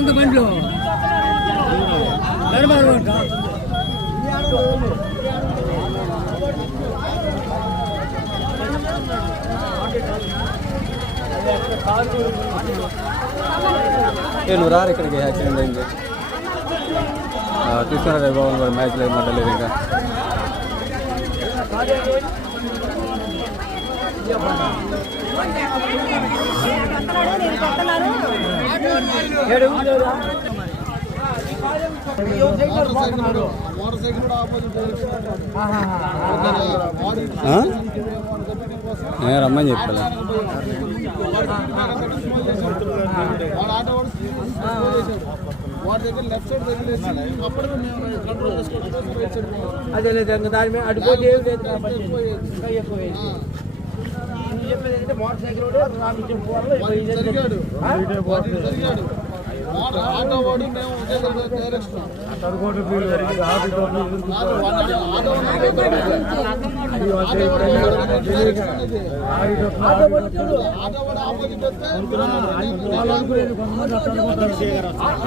ముందు బండ్లు నువ్వు రారు ఇక్కడికి యాక్సిడెంట్ అయింది తీసుకున్నారా బాబు మరి మ్యాచ్ లేదు మాట్లాడలేదు ఇంకా రమ్మని చెప్పాలి అదే లేదు దాని మీద అడుగుపోతే ఏం లేదు కాబట్టి చెప్పేది మోటార్ సైకిల్ ఆటోవాడు మేము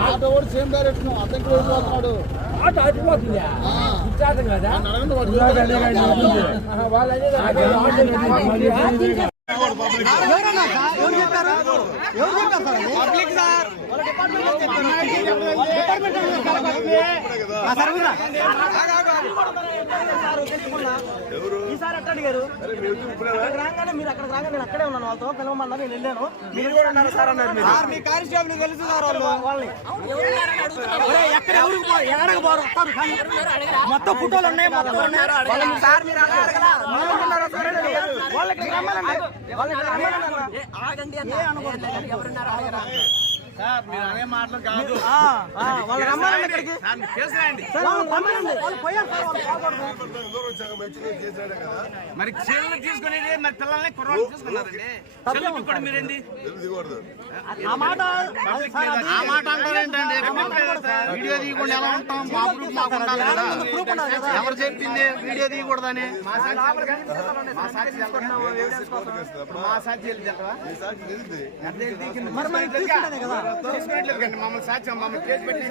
ఆటోవాడు సేమ్ డైరెక్షన్ అతనికి వెళ్ళిపోతున్నాడు ఆటో అడిపోతుందా విచారం కదా వాళ్ళని ఈసారి అట్ట అడిగారు రాగానే మీరు అక్కడ రాగా నేను అక్కడే ఉన్నాను వాళ్ళతో పిలవమన్నారు నేను వెళ్ళాను మీరు కూడా ఉన్నారు సార్ అన్నారు మీ కానిస్టేబుల్ తెలుసు సార్ వాళ్ళని ఎక్కడ ఎవరికి పోరు మొత్తం ఫోటోలు ఉన్నాయి మొత్తం సార్ మీరు వాళ్ళకి ఆగండి సార్ మీరు అనే మాటలు కాదు వాళ్ళు రమ్మాలండి ఇక్కడికి మరి చీరలు తీసుకునేది మరి పిల్లల్ని కుర్రోళ్ళు తీసుకున్నారండి చెల్లుకి కూడా మీరేంది ఆ మాట అంటారేంటండి వీడియో తీయకుండా ఎలా ఉంటాం మా ప్రూఫ్ మాకు ఉండాలి కదా ఎవరు చెప్పింది వీడియో తీయకూడదని మా సాక్షి మమ్మల్ని సాక్ష్యం మమ్మల్ని కేసు పెట్టి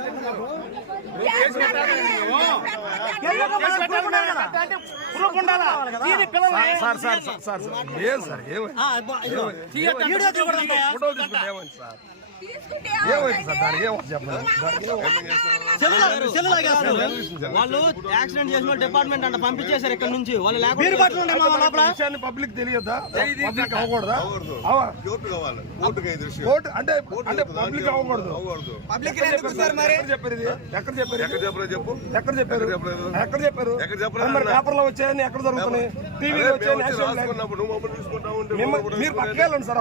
వాళ్ళు యాక్సిడెంట్ చేసిన డిపార్ట్మెంట్ అంట పంపించేశారు ఇక్కడ నుంచి వాళ్ళు పబ్లిక్ తెలియదా పబ్లిక్ అవ్వకూడదా అంటే పబ్లిక్ అవ్వకూడదు చెప్పారు ఎక్కడ చెప్పారు పేపర్ లో వచ్చాయని ఎక్కడ జరుగుతున్నాయి టీవీలో వచ్చాయని మీరు పక్కకెళ్ళండి సార్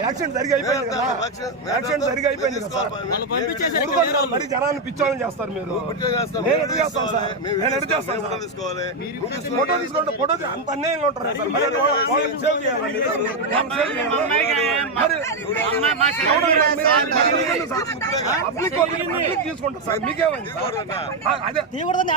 యాక్సిడెంట్ జరిగి అయిపోయింది కదా యాక్సిడెంట్ జరిగి అయిపోయింది కదా సార్ మరి జనాన్ని పిచ్చోళ్ళని చేస్తారు మీరు నేను ఎటు చేస్తాను సార్ నేను ఎటు చేస్తాను సార్ ఫోటో తీసుకుంటే ఫోటో అంత అన్యాయంగా ఉంటారు సార్ సేవ్ చేయాలండి పబ్లిక్ తీసుకుంటారు సార్ మీకేమైంది అదే తీయకూడదని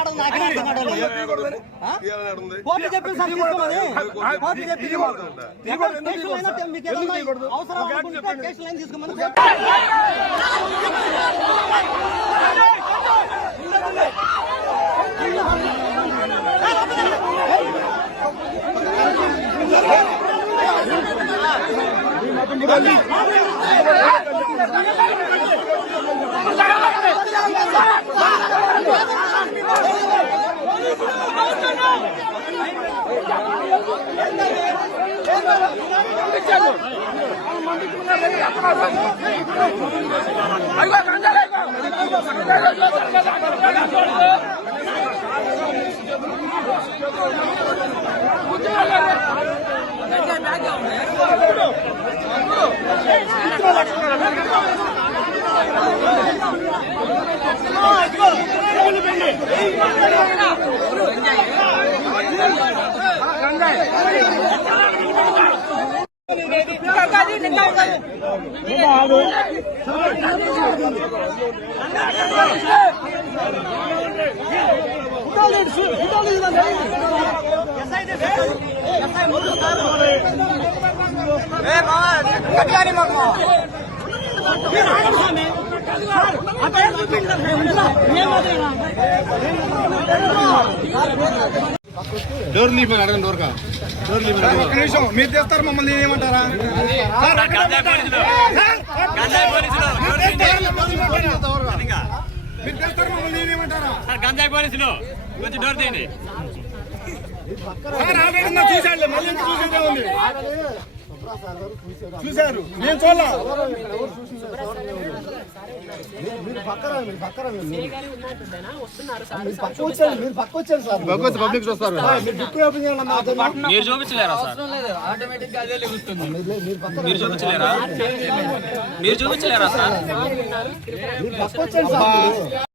డోర్ లీపని అడగండి డోర్గా డోర్ లీపని ఒక్క నిమిషం మీరు చేస్తారు మమ్మల్ని ఏమంటారా మీరు చేస్తారు మమ్మల్ని ఏమంటారా గంజాయి పోలీసులు కొంచెం డోర్ తీయండి. చూసాడులే మళ్ళీ చూసేదే ఉంది చూశారు నేను చూడలా పబ్లిక్ చూస్తారు మీరు చూపించలేరా సార్? మీరు చూపించలేరా? మీరు చూపించలేరా సార్?